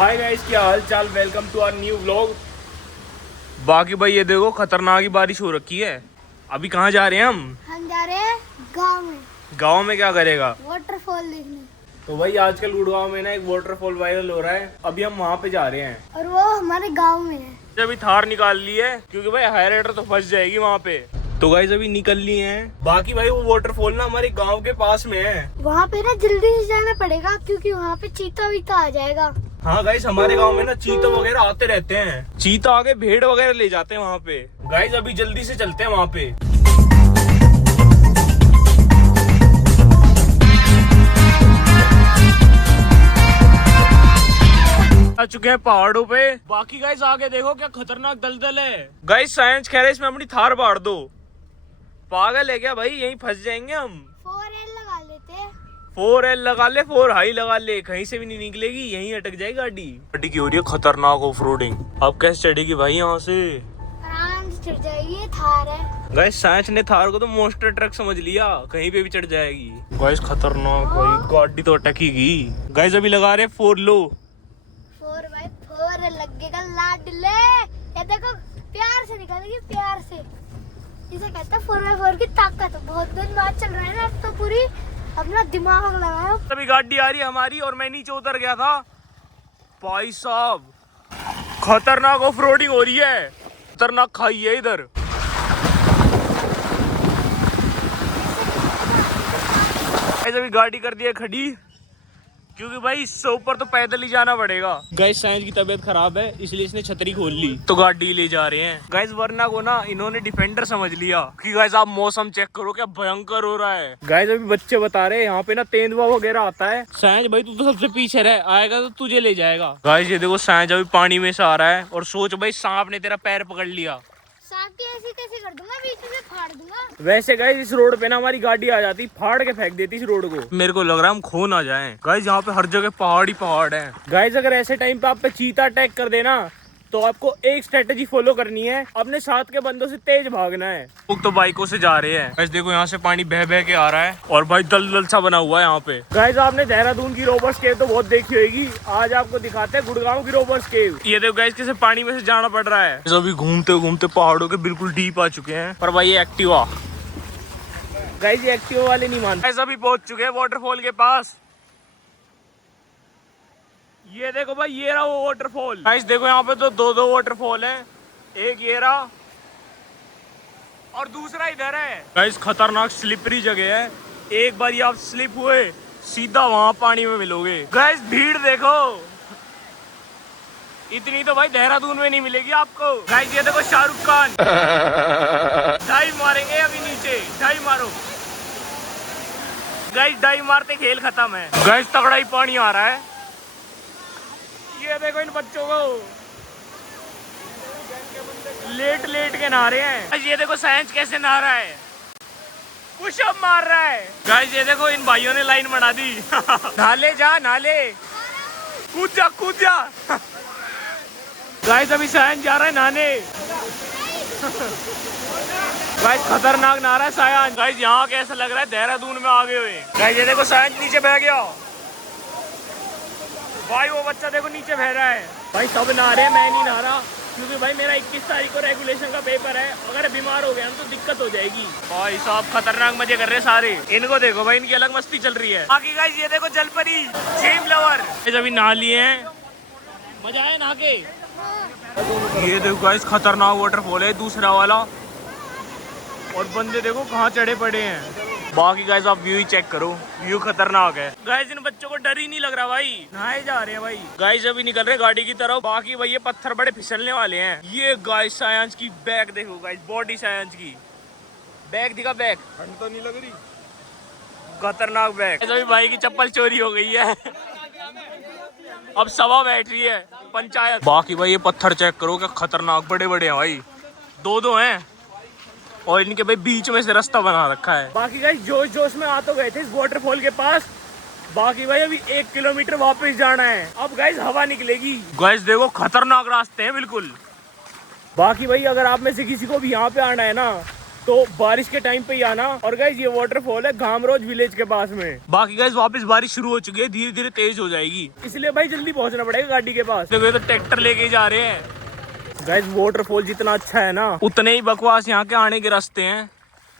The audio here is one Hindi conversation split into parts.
हाय गाइस, क्या हाल चाल। Welcome to our new vlog. बाकी भाई ये देखो खतरनाक ही बारिश हो रखी है। अभी कहाँ जा रहे हैं हम जा रहे हैं गांव में। गांव में क्या करेगा? वाटरफॉल देखने। तो भाई आजकल गुड़गांव में ना एक वाटरफॉल वायरल हो रहा है। अभी हम वहाँ पे जा रहे हैं और वो हमारे गांव में है। अभी थार निकाल ली है क्योंकि भाई हाईराइडर तो फंस जाएगी वहाँ पे। तो गाइस अभी निकल लिए हैं। बाकी भाई वो वाटरफॉल ना हमारे गाँव के पास में है। वहाँ पे ना जल्दी से जाना पड़ेगा क्योंकि वहाँ पे चीता वीता आ जाएगा। हाँ गाइस, हमारे गांव में ना चीता वगैरह आते रहते हैं। चीता आगे भेड़ वगैरह ले जाते हैं वहाँ पे। गाइस अभी जल्दी से चलते हैं वहाँ पे। आ चुके हैं पहाड़ों पे। बाकी गाइस आगे देखो क्या खतरनाक दलदल है। गाइस साइंस कह रहे हैं इसमें अपनी थार बाढ़ दो। पागल है क्या भाई, यहीं फंस जाएंगे हम। 4L लगा लेते। 4L लगा ले, 4 हाई लगा ले, कहीं से भी नहीं निकलेगी, यहीं अटक जाएगी गाड़ी। गाड़ी की हो रही है खतरनाक ऑफ रोडिंग। अब कैसे चढ़ेगी भाई यहाँ से? आराम से चढ़ जाएगी, ये थार है। गाइस साइंस ने थार को तो मोस्टर ट्रक समझ लिया, कहीं पे भी चढ़ जाएगी। गाइस खतरनाक भाई, गाड़ी तो अटकेगी। गाइस अभी लगा रहे 4 लो। 4x4 लगेगा लाडले। ये देखो प्यार से निकलेगी, प्यार से। इसे कहते हैं 4x4 की ताकत। बहुत दिन बाद चल रहा है ना, अब तो पूरी अपना दिमाग लगाओ। अभी गाड़ी आ रही है हमारी और मैं नीचे उतर गया था। भाई साहब खतरनाक ऑफ रोडिंग हो रही है। खतरनाक खाई है इधर। ऐसे अभी गाड़ी कर दी है खड़ी क्योंकि भाई इससे ऊपर तो पैदल ही जाना पड़ेगा। गाइस साइंस की तबीयत खराब है इसलिए इसने छतरी खोल ली तो गाड़ी ले जा रहे हैं। गाइस वरना को ना इन्होंने डिफेंडर समझ लिया कि गाइस आप मौसम चेक करो क्या भयंकर हो रहा है। गाइस अभी बच्चे बता रहे हैं यहाँ पे ना तेंदुआ वगैरह आता है। साइंस भाई तू तो सबसे पीछे रह, आएगा तो तुझे ले जाएगा। गाइस ये देखो साइंस अभी पानी में से आ रहा है और सोच भाई सांप ने तेरा पैर पकड़ लिया। सांप की ऐसी तैसी कर दूंगा, बीच में फाड़ दूंगा। वैसे गाइस इस रोड पे ना हमारी गाड़ी आ जाती, फाड़ के फेंक देती इस रोड को। मेरे को लग रहा है हम खो ना जाएं। गाइस यहाँ पे हर जगह पहाड़ ही पहाड़ है। गाइस अगर ऐसे टाइम पे आप पे चीता अटैक कर देना तो आपको एक स्ट्रेटेजी फॉलो करनी है, अपने साथ के बंदों से तेज भागना है। लोग तो बाइकों से जा रहे हैं। गाइस देखो यहाँ से पानी बह बह के आ रहा है और भाई दलदल सा बना हुआ है यहाँ पे। गाइस आपने देहरादून की रोबर्स केव तो बहुत देखी होगी, आज आपको दिखाते हैं गुड़गांव की रोबर्स केव। ये देखो गाइस कैसे पानी में से जाना पड़ रहा है। अभी घूमते घूमते पहाड़ों के बिल्कुल डीप आ चुके हैं। पर भाई ये एक्टिवा, गाइस ये एक्टिवा वाले नहीं मानते। गाइस अभी पहुंच चुके हैं वाटरफॉल के पास। ये देखो भाई, ये रहा वो वाटरफॉल। गाइस देखो यहाँ पे तो दो वाटरफॉल है, एक ये रहा और दूसरा इधर है। गाइस खतरनाक स्लिपरी जगह है, एक बार ये आप स्लिप हुए सीधा वहां पानी में मिलोगे। गाइस भीड़ देखो, इतनी तो भाई देहरादून में नहीं मिलेगी आपको। गाइस ये देखो शाहरुख खान डाइव मारेंगे अभी नीचे। डाइव मारो गाइस, डाइव मारते खेल खत्म है। गाइस तगड़ा ही पानी आ रहा है। ये देखो इन बच्चों को लेट लेट के नहा रहे हैं। ये देखो साइंस कैसे नहा रहा है, पुशअप मार रहा है। गाइस ये देखो इन भाइयों ने लाइन बना दी नाले जा, नाले कूद जा, कूद जा। गाइस अभी साइंस जा रहा है नहाने। गाइस खतरनाक नहा रहा है साइंस। गाइस यहाँ कैसा लग रहा है देहरादून में आ गए हुए। गाइस ये देखो साइंस नीचे बह गया। भाई वो बच्चा देखो नीचे बह रहा है। भाई सब नहा रहे हैं, मैं नहीं नहा रहा क्योंकि भाई मेरा 21 तारीख को रेगुलेशन का पेपर है। अगर बीमार हो गया तो दिक्कत हो जाएगी। भाई साहब खतरनाक मजे कर रहे हैं सारे। इनको देखो भाई, इनकी अलग मस्ती चल रही है। बाकी गाइस ये देखो जलपरी जिम लवर अभी नहा लिए हैं, मजा आया नहा के। ये देखो गाइस खतरनाक वाटरफॉल है दूसरा वाला और बंदे देखो कहाँ चढ़े पड़े हैं। बाकी गाइस आप व्यू ही चेक करो, व्यू खतरनाक है। गाइस इन बच्चों को डर ही नहीं लग रहा भाई, नहाए जा रहे हैं भाई। गाइस अभी निकल रहे गाड़ी की तरफ। बाकी भाई ये पत्थर बड़े फिसलने वाले हैं। ये गाइस साइंस की बैग देखो गाइस, बॉडी साइंस की बैग दिखा, बैग ठंड तो नहीं लग रही, खतरनाक बैग। अभी भाई की चप्पल चोरी हो गई है अब सवा बैठ रही है पंचायत। बाकी भाई ये पत्थर चेक करो क्या खतरनाक बड़े बड़े हैं भाई, दो हैं और इनके भाई बीच में से रास्ता बना रखा है। बाकी गाइस जोश जोश में आ तो गए थे इस वाटरफॉल के पास। बाकी भाई अभी 1 किलोमीटर वापस जाना है। अब गाइस हवा निकलेगी। गाइस देखो खतरनाक रास्ते हैं बिल्कुल। बाकी भाई अगर आप में से किसी को भी यहाँ पे आना है ना तो बारिश के टाइम पे ही आना। और गाइस ये वाटरफॉल है घामरोज विलेज के पास में। बाकी गाइस वापस बारिश शुरू हो चुकी है, धीरे धीरे तेज हो जाएगी, इसलिए भाई जल्दी पहुंचना पड़ेगा गाड़ी के पास। देखो ये तो ट्रैक्टर लेके जा रहे हैं। गाइस वाटरफॉल जितना अच्छा है ना उतने ही बकवास यहाँ के आने के रास्ते हैं,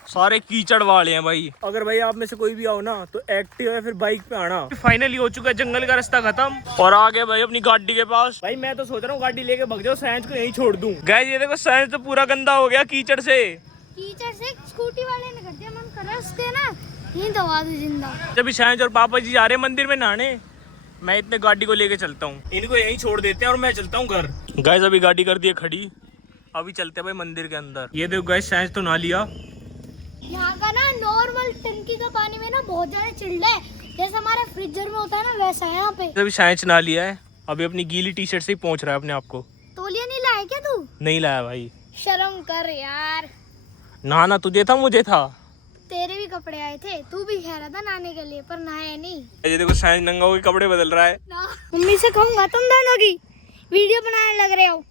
सारे कीचड़ वाले हैं भाई। अगर भाई आप में से कोई भी आओ ना तो एक्टिव या फिर बाइक पे आना। फाइनली हो चुका है जंगल का रास्ता खत्म और आ गए भाई अपनी गाड़ी के पास। भाई मैं तो सोच रहा हूँ गाड़ी लेके भाग जाओ, साइंस को यहीं छोड़ दूं। गाइस ये देखो साइंस तो पूरा गंदा हो गया कीचड़ से। स्कूटी वाले ने कर दिया, मन कर रहा है ना यहीं दबा दो जिंदा। जब साइंस और पापा जी जा रहे हैं मंदिर में नहाने, मैं इतने गाड़ी को लेके चलता हूँ, इनको यहीं छोड़ देते हैं और मैं चलता हूँ घर। गाइस अभी गाड़ी कर दी है खड़ी, अभी चलते हैं भाई मंदिर के अंदर। ये देखो गाइस साइंस तो नहा लिया। यहाँ का ना नॉर्मल टंकी का पानी में ना बहुत ज्यादा चिल्ड है, जैसे हमारे फ्रीजर में होता है ना वैसा है यहाँ पे। अभी साइंस नहा लिया है, अभी अपनी गीली टी शर्ट से ही पहुंच रहा है अपने आप को। तौलिया नहीं लाया क्या तू? नहीं लाया भाई। शर्म कर यार। नहाना तुझे था मुझे था। तेरे भी कपड़े आए थे, तू भी कह रहा था नहाने के लिए पर नहाया नहीं। ये देखो साइंस नंगा होके कपड़े बदल रहा है। मम्मी से कहूंगा तुम दोनों की वीडियो बनाने लग रहे हो।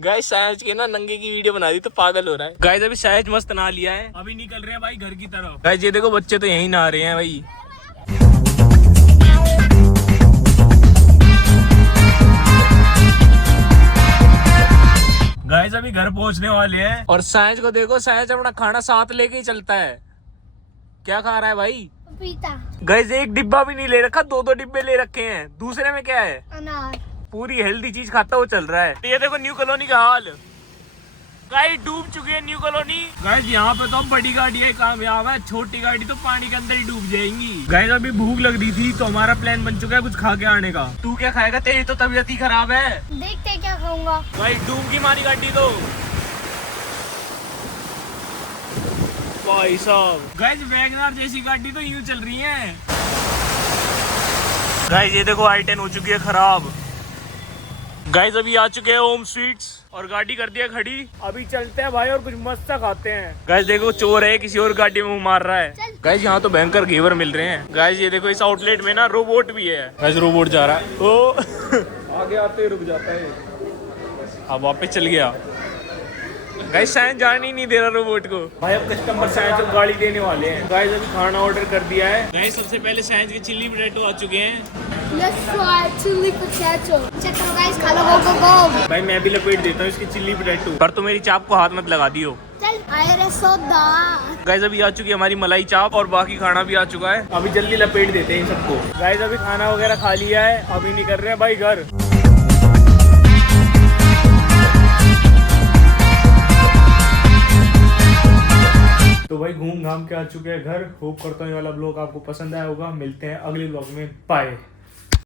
गाइस साइंस के ना नंगे की वीडियो बना दी तो पागल हो रहा है। गाइस अभी साइंस मस्त नहा लिया है, अभी निकल रहे हैं भाई घर की तरफ। गाइस ये देखो बच्चे तो यहीं नहा रहे हैं भाई। गाइस अभी घर पहुंचने वाले हैं और साइंस को देखो, साइंस अपना खाना साथ लेके ही चलता है। क्या खा रहा है भाई? पपीता। गाइस एक डिब्बा भी नहीं ले रखा, दो डिब्बे ले रखे हैं। दूसरे में क्या है? अनार। पूरी हेल्दी चीज खाता हुआ चल रहा है। ये देखो न्यू कॉलोनी का हाल, गाइस डूब चुकी है न्यू कॉलोनी। गाइस यहाँ पे तो बड़ी गाड़ी है कामयाब है, छोटी गाड़ी तो पानी के अंदर ही डूब जाएंगी। गाइस अभी भूख लग रही थी तो हमारा प्लान बन चुका है कुछ खा के आने का। तू क्या खाएगा? तेरी तो तबीयत ही खराब है। देखते क्या खाऊंगा। गाइस डूब की मारी गाड़ी तो भाई साहब। गाइस वैगनआर जैसी गाड़ी तो यूं चल रही है। गाइस ये देखो i10 हो चुकी है खराब। गाइस अभी आ चुके हैं होम स्वीट्स और गाड़ी कर दिया खड़ी। अभी चलते हैं भाई और कुछ मस्त सा खाते हैं। गाइस देखो चोर है, किसी और गाड़ी में मुंह मार रहा है। गाइस यहाँ तो भयंकर घेवर मिल रहे हैं। गाइस ये देखो इस आउटलेट में ना रोबोट भी है। गाइस रोबोट जा रहा है, ओ आगे आते ही रुक जाता है, अब वापस चल गया। गाइस साइंस जाने ही नहीं दे रहा रोबोट को। भाई अब कस्टमर साइंस को गाड़ी देने वाले हैं। गाइस अभी खाना ऑर्डर कर दिया है। गाइस सबसे पहले साइंस के चिल्ली पोटैटो आ चुके हैं। Let's try chili potato. चलो गाइस खा लो, गो गो गो। भाई मैं भी लपेट देता हूँ इसकी चिल्ली पोटैटो, पर तो मेरी चाप को हाथ मत लगा दियो। चल आए रे सोदा। गाइस अभी आ चुकी है हमारी मलाई चाप और बाकी खाना भी आ चुका है। अभी जल्दी लपेट देते हैं इन सबको। गाइस अभी खाना वगैरह खा लिया है, अभी निकल रहे हैं भाई घर। तो भाई घूम घाम के आ चुके हैं घर। होप करता हूँ ये वाला ब्लॉग आपको पसंद आया होगा। मिलते हैं अगले ब्लॉग में, बाय।